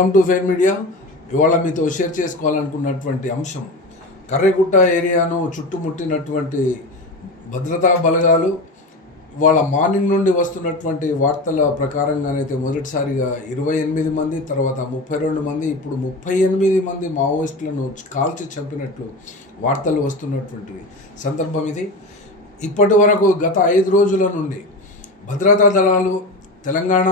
Welcome to fair media. ఇవాళ మీతో share చేసుకోవాలనుకున్నటువంటి అంశం, కర్రెగుట్ట ఏరియాను చుట్టుముట్టినటువంటి భద్రతా బలగాలు వాళ్ళ మార్నింగ్ నుండి వస్తున్నటువంటి వార్తల ప్రకారంగానైతే మొదటిసారిగా 28 మంది, తర్వాత 32 మంది, ఇప్పుడు 38 మంది మావోయిస్టులను కాల్చి చంపినట్లు వార్తలు వస్తున్నటువంటి సందర్భం ఇది. ఇప్పటి వరకు గత 5 రోజుల నుండి భద్రతా దళాలు, తెలంగాణ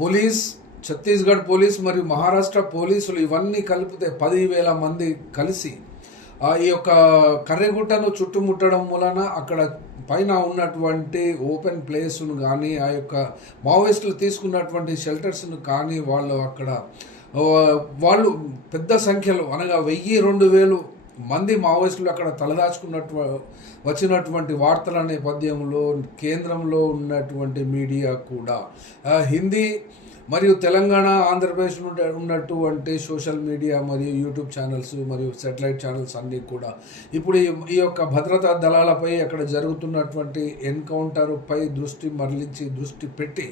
పోలీస్, ఛత్తీస్గఢ్ పోలీస్ మరియు మహారాష్ట్ర పోలీసులు ఇవన్నీ కలిపితే 10,000 మంది కలిసి ఈ యొక్క కర్రెగుట్టను చుట్టుముట్టడం వలన అక్కడ పైన ఉన్నటువంటి ఓపెన్ ప్లేస్ను కానీ, ఆ యొక్క మావోయిస్టులు తీసుకున్నటువంటి షెల్టర్స్ను కానీ వాళ్ళు పెద్ద సంఖ్యలో అనగా 1,000-2,000 మంది మావోయిస్టులు అక్కడ తలదాచుకున్నట్టు వచ్చినటువంటి వార్తల నేపథ్యంలో కేంద్రంలో ఉన్నటువంటి మీడియా కూడా హిందీ మరియు తెలంగాణ, ఆంధ్రప్రదేశ్ నుండి ఉన్నటువంటి సోషల్ మీడియా మరియు యూట్యూబ్ ఛానల్స్ మరియు శాటిలైట్ ఛానల్స్ అన్నీ కూడా ఇప్పుడు ఈ యొక్క భద్రతా దళాలపై అక్కడ జరుగుతున్నటువంటి ఎన్కౌంటర్పై దృష్టి పెట్టి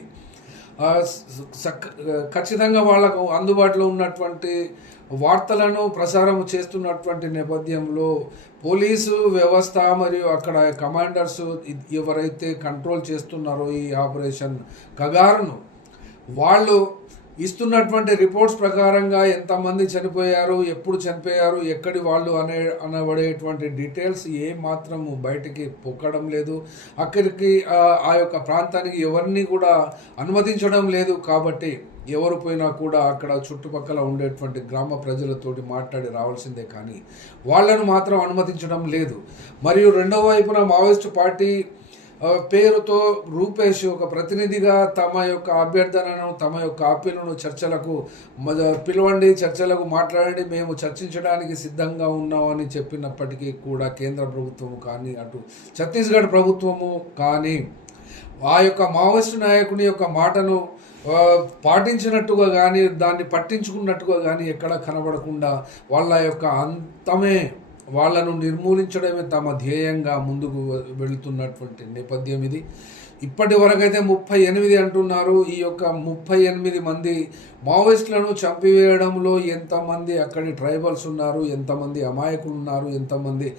ఖచ్చితంగా వాళ్ళకు అందుబాటులో ఉన్నటువంటి వార్తలను ప్రసారం చేస్తున్నటువంటి నేపథ్యంలో పోలీసు వ్యవస్థ మరియు అక్కడ కమాండర్స్ ఎవరైతే కంట్రోల్ చేస్తున్నారో ఈ ఆపరేషన్ కగారును, వాళ్ళు ఇస్తున్నటువంటి రిపోర్ట్స్ ప్రకారంగా ఎంతమంది చనిపోయారు, ఎప్పుడు చనిపోయారు, ఎక్కడి వాళ్ళు అనబడేటువంటి డీటెయిల్స్ ఏ మాత్రము బయటికి పొక్కడం లేదు. అక్కడికి ఆ యొక్క ప్రాంతానికి ఎవరిని కూడా అనుమతించడం లేదు. కాబట్టి ఎవరు పోయినా కూడా అక్కడ చుట్టుపక్కల ఉండేటువంటి గ్రామ ప్రజలతోటి మాట్లాడి రావాల్సిందే, కానీ వాళ్ళను మాత్రం అనుమతించడం లేదు. మరియు రెండవ వైపున మావోయిస్టు పార్టీ పేరుతో రూపేష్ ఒక ప్రతినిధిగా తమ యొక్క అభ్యర్థనను, తమ యొక్క అప్పీలును చర్చలకు పిలవండి, చర్చలకు మాట్లాడండి, మేము చర్చించడానికి సిద్ధంగా ఉన్నామని చెప్పినప్పటికీ కూడా కేంద్ర ప్రభుత్వము కానీ, అటు ఛత్తీస్గఢ్ ప్రభుత్వము కానీ ఆ యొక్క మావోయిస్టు నాయకుని యొక్క మాటను పాటించినట్టుగా కానీ, దాన్ని పట్టించుకున్నట్టుగా కానీ ఎక్కడ కనబడకుండా వాళ్ళ యొక్క వాళ్ళను నిర్మూలించడమే తమ ధ్యేయంగా ముందుకు వెళుతున్నటువంటి నేపథ్యం ఇది. ఇప్పటి వరకైతే 38 అంటున్నారు. ఈ యొక్క 38 మంది మావోయిస్టులను చంపివేయడంలో ఎంతమంది అక్కడి ట్రైబల్స్ ఉన్నారు, ఎంతమంది అమాయకులు ఉన్నారు, ఎంతమంది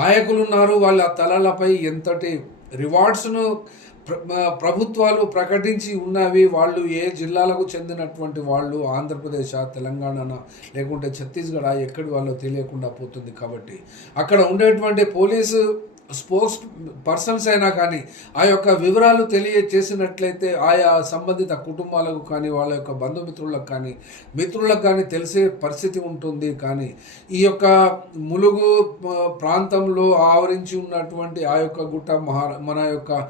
నాయకులు ఉన్నారు, వాళ్ళ తలలపై ఎంతటి రివార్డ్స్ను ప్రభుత్వాలు ప్రకటించి ఉన్నవి, వాళ్ళు ఏ జిల్లాలకు చెందినటువంటి వాళ్ళు, ఆంధ్రప్రదేశ్, తెలంగాణ లేకుంటే ఛత్తీస్గఢ్ ఎక్కడి వాళ్ళో తెలియకుండా పోతుంది. కాబట్టి అక్కడ ఉండేటువంటి పోలీసు స్పోక్స్ పర్సన్స్ అయినా కానీ ఆ యొక్క వివరాలు తెలియచేసినట్లయితే ఆయా సంబంధిత కుటుంబాలకు కానీ, వాళ్ళ యొక్క మిత్రులకు కానీ తెలిసే పరిస్థితి ఉంటుంది. కానీ ఈ యొక్క ములుగు ప్రాంతంలో ఆవరించి ఉన్నటువంటి ఆ యొక్క గుట్ట మన యొక్క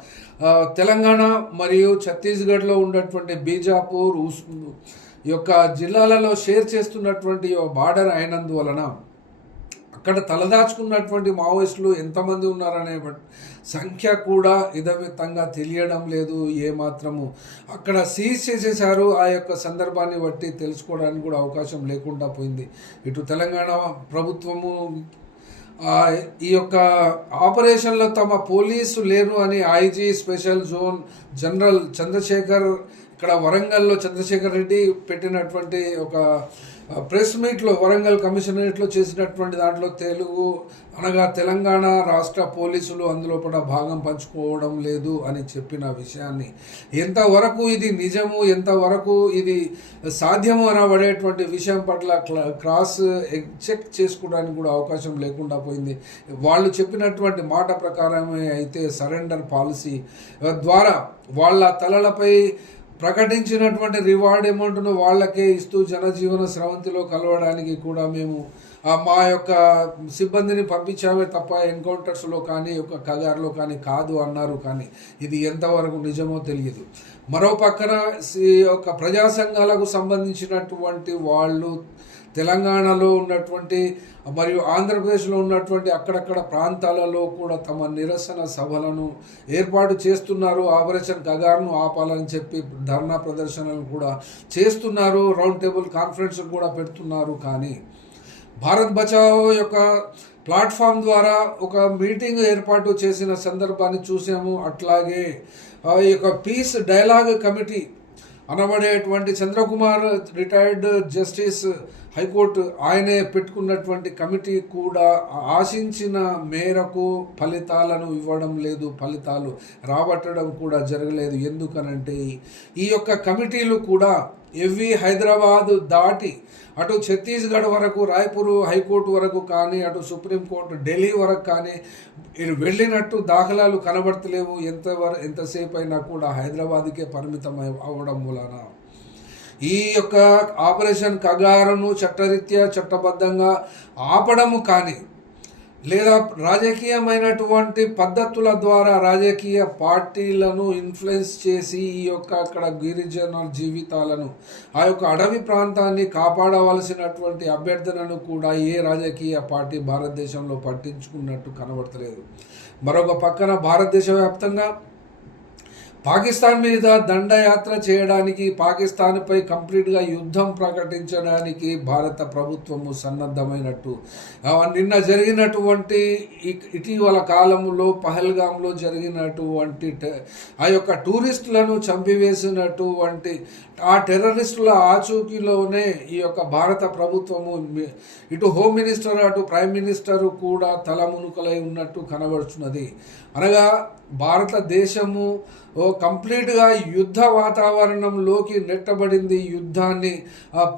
తెలంగాణ మరియు ఛత్తీస్గఢ్లో ఉన్నటువంటి బీజాపూర్ యొక్క జిల్లాలలో షేర్ చేస్తున్నటువంటి బార్డర్ అయినందువలన అక్కడ తలదాచుకున్నటువంటి మావోయిస్టులు ఎంతమంది ఉన్నారనే సంఖ్య కూడా ఇదమిత్తంగా తెలియడం లేదు. ఏమాత్రము అక్కడ సీజ్ చేసేశారు. ఆ యొక్క సందర్భాన్ని బట్టి తెలుసుకోవడానికి కూడా అవకాశం లేకుండా పోయింది. ఇటు తెలంగాణ ప్రభుత్వము ఈ యొక్క ఆపరేషన్లో తమ పోలీసు లేరు అని IG special zone general Chandrashekar, ఇక్కడ వరంగల్లో చంద్రశేఖర్ రెడ్డి పెట్టినటువంటి ఒక ప్రెస్ మీట్లో వరంగల్ కమిషనరేట్లో చేసినటువంటి దాంట్లో తెలంగాణ రాష్ట్ర పోలీసులు అందులో కూడా భాగం పంచుకోవడం లేదు అని చెప్పిన విషయాన్ని ఎంతవరకు ఇది నిజము, ఎంతవరకు ఇది సాధ్యము అనబడేటువంటి విషయం పట్ల క్రాస్ చెక్ చేసుకోవడానికి కూడా అవకాశం లేకుండా పోయింది. వాళ్ళు చెప్పినటువంటి మాట ప్రకారమే అయితే సరెండర్ పాలసీ ద్వారా వాళ్ళ తలలపై ప్రకటించినటువంటి రివార్డ్ అమౌంట్ను వాళ్ళకే ఇస్తూ జనజీవన స్రవంతిలో కలవడానికి కూడా మేము మా యొక్క సిబ్బందిని పంపించామే తప్ప ఎన్కౌంటర్స్లో కానీ ఒక కగారులో కానీ కాదు అన్నారు. కానీ ఇది ఎంతవరకు నిజమో తెలియదు. మరో పక్కన ఈ యొక్క ప్రజా సంఘాలకు సంబంధించినటువంటి వాళ్ళు తెలంగాణలో ఉన్నటువంటి మరియు ఆంధ్రప్రదేశ్లో ఉన్నటువంటి అక్కడక్కడ ప్రాంతాలలో కూడా తమ నిరసన సభలను ఏర్పాటు చేస్తున్నారు. ఆపరేషన్ కగారును ఆపాలని చెప్పి ధర్నా ప్రదర్శనలు కూడా చేస్తున్నారు. రౌండ్ టేబుల్ కాన్ఫరెన్స్ కూడా పెడుతున్నారు. కానీ భారత్ బచావో యొక్క ప్లాట్ఫామ్ ద్వారా ఒక మీటింగ్ ఏర్పాటు చేసిన సందర్భాన్ని చూసాము. అట్లాగే ఈ యొక్క పీస్ డైలాగ్ కమిటీ అనబడేటువంటి చంద్రకుమార్ రిటైర్డ్ జస్టిస్ హైకోర్టు ఆయనే పెట్టుకున్నటువంటి కమిటీ కూడా ఆశించిన మేరకు ఫలితాలను ఇవ్వడం లేదు, ఫలితాలు రాబట్టడం కూడా జరగలేదు. ఎందుకనంటే ఈ యొక్క కమిటీలు కూడా హైదరాబాదు దాటి అటు ఛత్తీస్గఢ్ వరకు, రాయ్పూర్ హైకోర్టు వరకు కానీ, అటు సుప్రీంకోర్టు ఢిల్లీ వరకు కానీ వెళ్ళినట్టు దాఖలాలు కనబడతలేవు. ఎంతసేపు అయినా కూడా హైదరాబాద్కే పరిమితం అవ్వడం మూలన ఈ యొక్క ఆపరేషన్ కగారును చట్టరీత్యా చట్టబద్ధంగా ఆపడము కానీ, లేదా రాజకీయమైనటువంటి పద్ధతుల ద్వారా రాజకీయ పార్టీలను ఇన్ఫ్లుయెన్స్ చేసి ఈ యొక్క అక్కడ గిరిజన జీవితాలను, ఆ యొక్క అడవి ప్రాంతాన్ని కాపాడవలసినటువంటి అభ్యర్థనను కూడా ఏ రాజకీయ పార్టీ భారతదేశంలో పట్టించుకున్నట్టు కనబడతలేదు. మరొక పక్కన భారతదేశ వ్యాప్తంగా పాకిస్తాన్ మీద దండయాత్ర చేయడానికి, పాకిస్తాన్పై కంప్లీట్గా యుద్ధం ప్రకటించడానికి భారత ప్రభుత్వము సన్నద్ధమైనట్టు నిన్న జరిగినటువంటి ఇటీవల కాలంలో పహల్గామ్లో జరిగినటువంటి ఆ యొక్క టూరిస్టులను చంపివేసినటువంటి ఆ టెర్రరిస్టుల ఆచూకీలోనే ఈ యొక్క భారత ప్రభుత్వము ఇటు హోమ్ మినిస్టర్ అటు ప్రైమ్ మినిస్టర్ కూడా తలమునుకలై ఉన్నట్టు కనబడుతున్నది. అనగా భారతదేశము కంప్లీట్గా యుద్ధ వాతావరణంలోకి నెట్టబడింది. యుద్ధాన్ని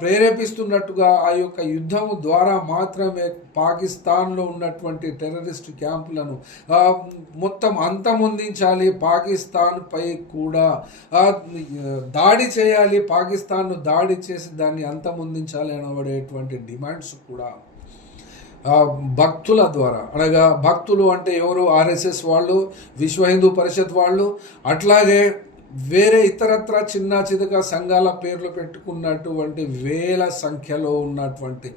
ప్రేరేపిస్తున్నట్టుగా ఆ యొక్క యుద్ధము ద్వారా మాత్రమే పాకిస్తాన్లో ఉన్నటువంటి టెర్రరిస్ట్ క్యాంపులను మొత్తం అంతమొందించాలి, పాకిస్తాన్పై కూడా దాడి చేయాలి, పాకిస్తాన్ను దాడి చేసి దాన్ని అంతమొందించాలి అనబడేటువంటి డిమాండ్స్ కూడా భక్తుల ద్వారా, అనగా భక్తులు అంటే ఎవరు, ఆర్ఎస్ఎస్ వాళ్ళు, విశ్వ హిందూ పరిషత్ వాళ్ళు, అట్లాగే వేరే ఇతరత్ర చిన్న చితక సంఘాల పేర్లు పెట్టుకున్నటువంటి వేల సంఖ్యలో ఉన్నటువంటి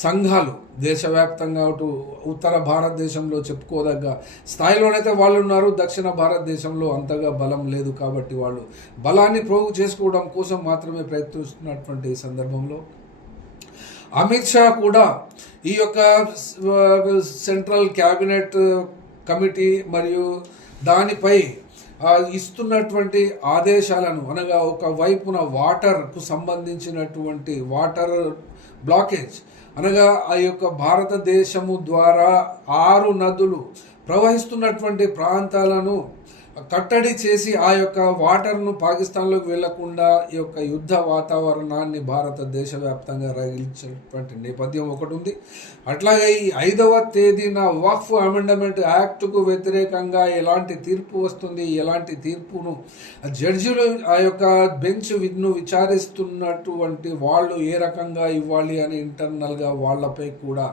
సంఘాలు దేశవ్యాప్తంగా అటు ఉత్తర భారతదేశంలో చెప్పుకోదగ్గ స్థాయిలోనైతే వాళ్ళు ఉన్నారు. దక్షిణ భారతదేశంలో అంతగా బలం లేదు కాబట్టి వాళ్ళు బలాన్ని ప్రోగు చేసుకోవడం కోసం మాత్రమే ప్రయత్నిస్తున్నటువంటి ఈ సందర్భంలో అమిత్ షా కూడా ఈ యొక్క సెంట్రల్ క్యాబినెట్ కమిటీ మరియు దానిపై ఇస్తున్నటువంటి ఆదేశాలను, అనగా ఒక వైపున వాటర్కు సంబంధించినటువంటి వాటర్ బ్లాకేజ్, అనగా ఆ యొక్క భారతదేశము ద్వారా 6 నదులు ప్రవహిస్తున్నటువంటి ప్రాంతాలను కట్టడి చేసి ఆ యొక్క వాటర్ను పాకిస్తాన్లోకి వెళ్లకుండా ఈ యొక్క యుద్ధ వాతావరణాన్ని భారతదేశ వ్యాప్తంగా రగిలించినటువంటి నేపథ్యం ఒకటి ఉంది. అట్లాగే ఈ 5వ తేదీన వక్ఫ్ అమెండ్మెంట్ యాక్ట్కు వ్యతిరేకంగా ఎలాంటి తీర్పు వస్తుంది, ఎలాంటి తీర్పును జడ్జిలు ఆ యొక్క బెంచ్ విచారిస్తున్నటువంటి వాళ్ళు ఏ రకంగా ఇవ్వాలి అని ఇంటర్నల్గా వాళ్ళపై కూడా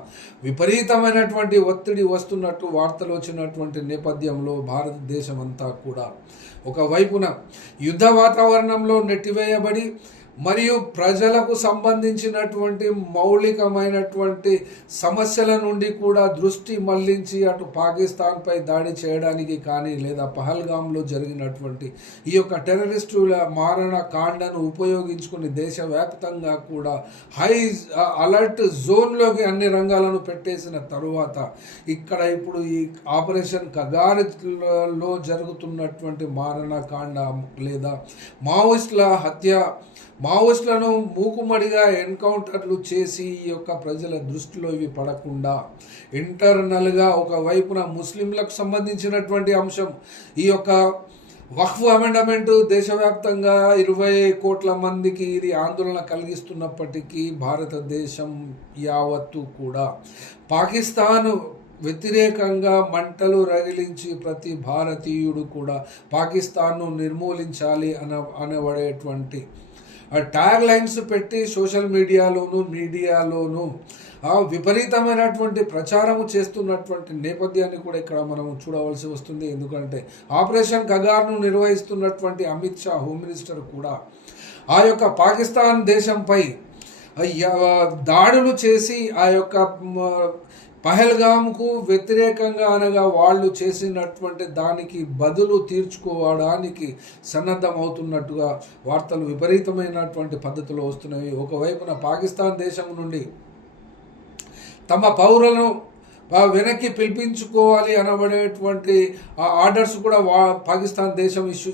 విపరీతమైనటువంటి ఒత్తిడి వస్తున్నట్టు వార్తలు వచ్చినటువంటి నేపథ్యంలో భారతదేశం అంతా కూడా ఒకవైపున యుద్ధ వాతావరణంలో నెట్టివేయబడి మరియు ప్రజలకు సంబంధించినటువంటి మౌలికమైనటువంటి సమస్యల నుండి కూడా దృష్టి మళ్లించి అటు పాకిస్తాన్పై దాడి చేయడానికి కానీ, లేదా పహల్గామ్లో జరిగినటువంటి ఈ యొక్క టెర్రరిస్టుల మారణ కాండను ఉపయోగించుకుని దేశవ్యాప్తంగా కూడా హై అలర్ట్ జోన్లోకి అన్ని రంగాలను పెట్టేసిన తరువాత ఇక్కడ ఇప్పుడు ఈ ఆపరేషన్ కగార్లో జరుగుతున్నటువంటి మారణ కాండ లేదా మావోయిస్టుల హత్య, మావోయిస్టులను మూకుమ్మడిగా ఎన్కౌంటర్లు చేసి ఈ యొక్క ప్రజల దృష్టిలో ఇవి పడకుండా ఇంటర్నల్గా ఒకవైపున ముస్లింలకు సంబంధించినటువంటి అంశం, ఈ యొక్క వక్ఫ్ అమెండ్మెంట్ దేశవ్యాప్తంగా 20 కోట్ల మందికి ఇది ఆందోళన కలిగిస్తున్నప్పటికీ భారతదేశం యావత్తు కూడా పాకిస్తాన్ వ్యతిరేకంగా మంటలు రగిలించి ప్రతి భారతీయుడు కూడా పాకిస్తాన్ను నిర్మూలించాలి అనబడేటువంటి ట్యాగ్ లైన్స్ పెట్టి సోషల్ మీడియాలోనూ విపరీతమైనటువంటి ప్రచారము చేస్తున్నటువంటి నేపథ్యాన్ని కూడా ఇక్కడ మనం చూడవలసి వస్తుంది. ఎందుకంటే ఆపరేషన్ కగార్ను నిర్వహిస్తున్నటువంటి అమిత్ షా హోమ్ మినిస్టర్ కూడా ఆ యొక్క పాకిస్తాన్ దేశంపై దాడులు చేసి ఆ యొక్క పహల్గామ్కు వ్యతిరేకంగా, అనగా వాళ్ళు చేసినటువంటి దానికి బదులు తీర్చుకోవడానికి సన్నద్ధమవుతున్నట్టుగా వార్తలు విపరీతమైనటువంటి పద్ధతిలో వస్తున్నాయి. ఒకవైపున పాకిస్తాన్ దేశం నుండి తమ పౌరులను వెనక్కి పిలిపించుకోవాలి అనబడేటువంటి ఆర్డర్స్ కూడా పాకిస్తాన్ దేశం ఇష్యూ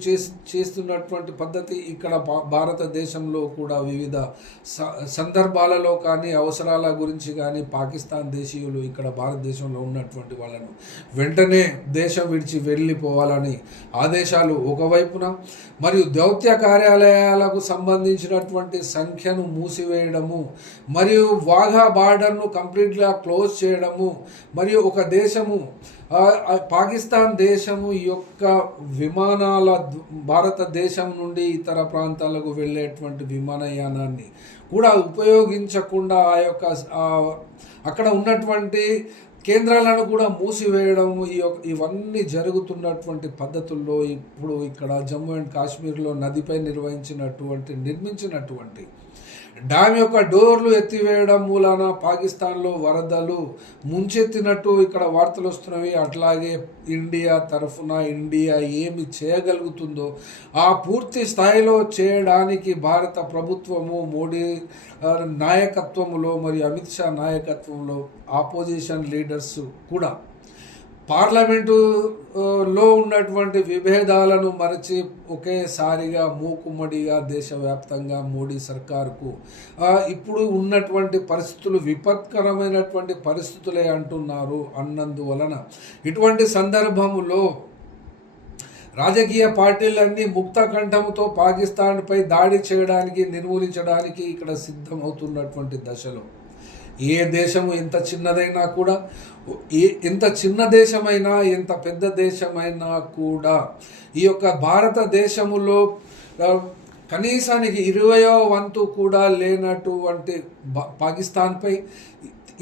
చేస్తున్నటువంటి పద్ధతి ఇక్కడ భారతదేశంలో కూడా వివిధ సందర్భాలలో కానీ అవసరాల గురించి కానీ పాకిస్తాన్ దేశీయులు ఇక్కడ భారతదేశంలో ఉన్నటువంటి వాళ్ళను వెంటనే దేశం విడిచి వెళ్ళిపోవాలని ఆదేశాలు ఒకవైపున, మరియు దౌత్య కార్యాలయాలకు సంబంధించినటువంటి సంఖ్యను మూసివేయడము, మరియు వాఘా బార్డర్ను కంప్లీట్గా క్లోజ్ చేయడము, మరియు ఒక దేశము పాకిస్తాన్ దేశము యొక్క విమానాల భారతదేశం నుండి ఇతర ప్రాంతాలకు వెళ్ళేటువంటి విమానయానాన్ని కూడా ఉపయోగించకుండా అక్కడ ఉన్నటువంటి కేంద్రాలను కూడా మూసివేయడం, ఇవన్నీ జరుగుతున్నటువంటి పద్ధతుల్లో ఇప్పుడు ఇక్కడ జమ్మూ అండ్ కాశ్మీర్లో నదిపై నిర్మించినటువంటి డ్యామ్ యొక్క డోర్లు ఎత్తివేయడం మూలాన పాకిస్తాన్లో వరదలు ముంచెత్తినట్టు ఇక్కడ వార్తలు వస్తున్నవి. అట్లాగే ఇండియా తరఫున ఇండియా ఏమి చేయగలుగుతుందో ఆ పూర్తి స్థాయిలో చేయడానికి భారత ప్రభుత్వము మోడీ నాయకత్వంలో మరియు అమిత్ షా నాయకత్వంలో ఆపోజిషన్ లీడర్స్ కూడా పార్లమెంటులో ఉన్నటువంటి విభేదాలను మరచి ఒకేసారిగా మూకుమ్మడిగా దేశవ్యాప్తంగా మోడీ సర్కారుకు ఇప్పుడు ఉన్నటువంటి పరిస్థితులు విపత్కరమైనటువంటి పరిస్థితులే అంటున్నారు. అన్నందువలన ఇటువంటి సందర్భంలో రాజకీయ పార్టీలన్నీ ముక్త కంఠంతో పాకిస్తాన్పై దాడి చేయడానికి, నిర్మూలించడానికి ఇక్కడ సిద్ధమవుతున్నటువంటి దశలో ఏ దేశము ఎంత చిన్నదైనా కూడా, ఎంత చిన్న దేశమైనా ఎంత పెద్ద దేశమైనా కూడా ఈ యొక్క భారతదేశములో కనీసానికి 20వ వంతు కూడా లేనటువంటి పాకిస్తాన్పై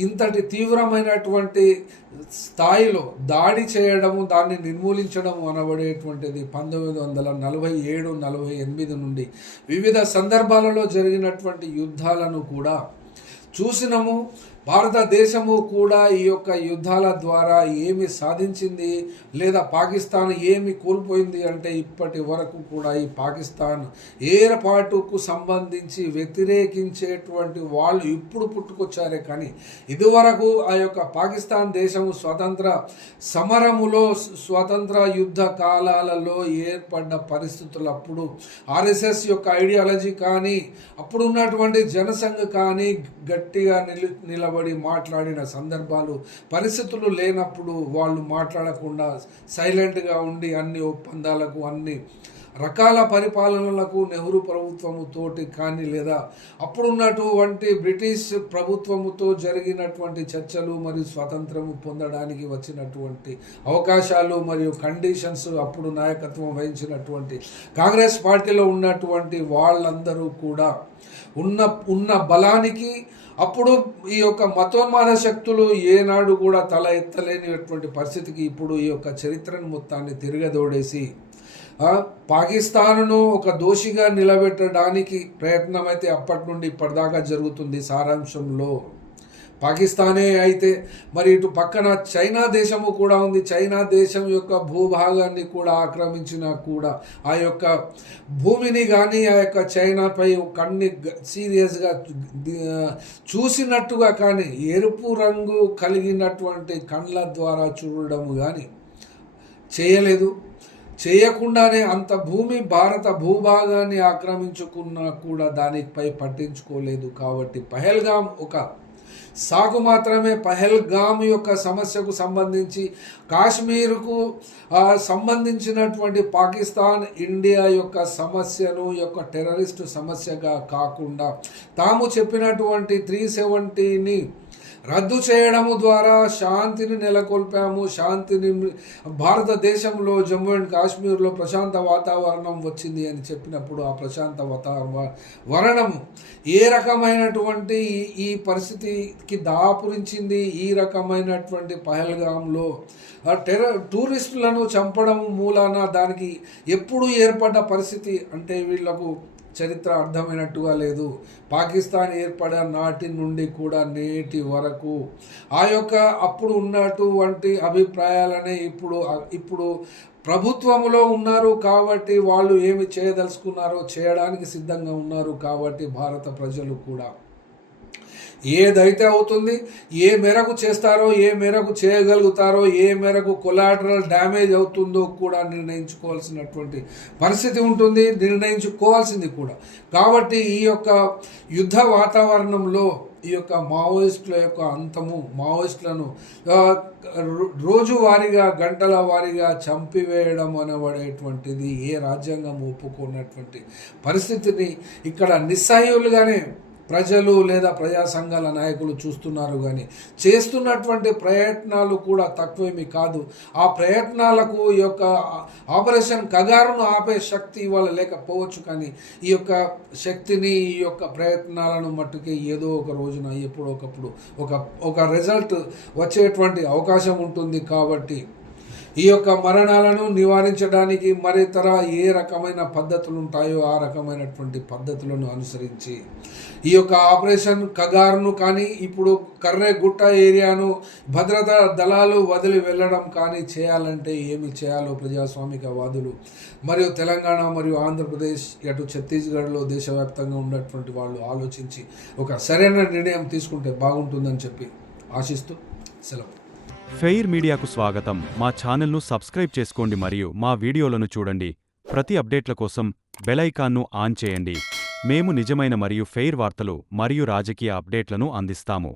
ఇంతటి తీవ్రమైనటువంటి స్థాయిలో దాడి చేయడము, దాన్ని నిర్మూలించడం అనబడేటువంటిది 1947-48 నుండి వివిధ సందర్భాలలో జరిగినటువంటి యుద్ధాలను కూడా చూసినము. భారతదేశము కూడా ఈ యొక్క యుద్ధాల ద్వారా ఏమి సాధించింది లేదా పాకిస్తాన్ ఏమి కోల్పోయింది అంటే ఇప్పటి వరకు కూడా ఈ పాకిస్తాన్ ఏర్పాటుకు సంబంధించి వ్యతిరేకించేటువంటి వాళ్ళు ఇప్పుడు పుట్టుకొచ్చారే కానీ ఇదివరకు ఆ యొక్క పాకిస్తాన్ దేశము స్వతంత్ర సమరములో, స్వతంత్ర యుద్ధ కాలాలలో ఏర్పడ్డ పరిస్థితులప్పుడు ఆర్ఎస్ఎస్ యొక్క ఐడియాలజీ కానీ అప్పుడు ఉన్నటువంటి జనసంఘ్ కానీ గట్టిగా నిలబడి మాట్లాడిన సందర్భాలు, పరిస్థితులు లేనప్పుడు వాళ్ళు మాట్లాడకుండా సైలెంట్గా ఉండి అన్ని ఒప్పందాలకు, అన్ని రకాల పరిపాలనలకు నెహ్రూ ప్రభుత్వముతోటి కానీ లేదా అప్పుడున్నటువంటి బ్రిటిష్ ప్రభుత్వముతో జరిగినటువంటి చర్చలు మరియు స్వాతంత్రము పొందడానికి వచ్చినటువంటి అవకాశాలు మరియు కండిషన్స్, అప్పుడు నాయకత్వం వహించినటువంటి కాంగ్రెస్ పార్టీలో ఉన్నటువంటి వాళ్ళందరూ కూడా ఉన్న బలానికి అప్పుడు ఈ యొక్క మతోన్మాద శక్తులు ఏనాడు కూడా తల ఎత్తలేనిటువంటి పరిస్థితికి ఇప్పుడు ఈ యొక్క చరిత్రను మొత్తాన్ని తిరగదోడేసి పాకిస్తాన్ను ఒక దోషిగా నిలబెట్టడానికి ప్రయత్నం అయితే అప్పటి నుండి ఇప్పటిదాకా జరుగుతుంది. సారాంశంలో పాకిస్తానే అయితే మరి ఇటు పక్కన చైనా దేశము కూడా ఉంది. చైనా దేశం యొక్క భూభాగాన్ని కూడా ఆక్రమించినా కూడా ఆ యొక్క భూమిని కానీ ఆ యొక్క చైనాపై కన్ని సీరియస్గా చూసినట్టుగా కానీ ఎరుపు రంగు కలిగినటువంటి కండ్ల ద్వారా చూడడము కానీ చేయలేదు. చేయకుండానే అంత భూమి భారత భూభాగాన్ని ఆక్రమించుకున్నా కూడా దానిపై పట్టించుకోలేదు. కాబట్టి పహల్గామ్ ఒక సాకు మాత్రమే. పహల్గామ్ యొక్క సమస్యకు సంబంధించి కాశ్మీర్కు సంబంధించినటువంటి పాకిస్తాన్ ఇండియా యొక్క సమస్యను యొక్క టెర్రరిస్టు సమస్యగా కాకుండా తాము చెప్పినటువంటి 370ని రద్దు చేయడము ద్వారా శాంతిని నెలకొల్పాము, శాంతిని భారతదేశంలో జమ్మూ అండ్ కాశ్మీర్లో ప్రశాంత వాతావరణం వచ్చింది అని చెప్పినప్పుడు ఆ ప్రశాంత వాతావరణము ఏ రకమైనటువంటి ఈ పరిస్థితికి దాపురించింది. ఈ రకమైనటువంటి పహల్గామ్లో టూరిస్టులను చంపడం మూలాన దానికి ఎప్పుడు ఏర్పడ్డ పరిస్థితి అంటే వీళ్లకు చరిత్ర అర్థమైనట్టుగా లేదు. పాకిస్తాన్ ఏర్పడిన నాటి నుండి కూడా నేటి వరకు ఆ యొక్క అప్పుడు ఉన్నటువంటి అభిప్రాయాలనే ఇప్పుడు ప్రభుత్వంలో ఉన్నారు కాబట్టి వాళ్ళు ఏమి చేయదలుచుకున్నారో చేయడానికి సిద్ధంగా ఉన్నారు. కాబట్టి భారత ప్రజలు కూడా ఏదైతే అవుతుంది, ఏ మేరకు చేస్తారో, ఏ మేరకు చేయగలుగుతారో, ఏ మేరకు కొలాటరల్ డ్యామేజ్ అవుతుందో కూడా నిర్ణయించుకోవాల్సినటువంటి పరిస్థితి ఉంటుంది, నిర్ణయించుకోవాల్సింది కూడా. కాబట్టి ఈ యొక్క యుద్ధ వాతావరణంలో ఈ యొక్క మావోయిస్టుల యొక్క అంతము, మావోయిస్టులను రోజువారీగా గంటల వారీగా చంపివేయడం అనబడేటువంటిది ఏ రాజ్యాంగం ఒప్పుకున్నటువంటి పరిస్థితిని ఇక్కడ నిస్సహాయులుగానే ప్రజలు లేదా ప్రజా సంఘాల నాయకులు చూస్తున్నారు. కానీ చేస్తున్నటువంటి ప్రయత్నాలు కూడా తక్కువేమీ కాదు. ఆ ప్రయత్నాలకు ఈ యొక్క ఆపరేషన్ కగారును ఆపే శక్తి ఇవాళ లేకపోవచ్చు, కానీ ఈ యొక్క శక్తిని, ఈ యొక్క ప్రయత్నాలను మట్టుకే ఏదో ఒక రోజున ఎప్పుడో ఒకప్పుడు ఒక రిజల్ట్ వచ్చేటువంటి అవకాశం ఉంటుంది. కాబట్టి ఈ యొక్క మరణాలను నివారించడానికి మరితర ఏ రకమైన పద్ధతులు ఉంటాయో ఆ రకమైనటువంటి పద్ధతులను అనుసరించి ఈ యొక్క ఆపరేషన్ కగారును కానీ, ఇప్పుడు కర్రెగుట్ట ఏరియాను భద్రతా దళాలు వదిలి వెళ్ళడం కానీ చేయాలంటే ఏమి చేయాలో ప్రజాస్వామికవాదులు మరియు తెలంగాణ మరియు ఆంధ్రప్రదేశ్, అటు ఛత్తీస్గఢ్లో దేశవ్యాప్తంగా ఉన్నటువంటి వాళ్ళు ఆలోచించి ఒక సరైన నిర్ణయం తీసుకుంటే బాగుంటుందని చెప్పి ఆశిస్తూ సెలవు. ఫెయిర్ మీడియాకు స్వాగతం. మా ఛానల్ను సబ్స్క్రైబ్ చేసుకోండి మరియు మా వీడియోలను చూడండి. ప్రతి అప్డేట్ల కోసం బెల్ ఐకాన్ను ఆన్ చేయండి. మేము నిజమైన మరియు ఫెయిర్ వార్తలు మరియు రాజకీయ అప్డేట్లను అందిస్తాము.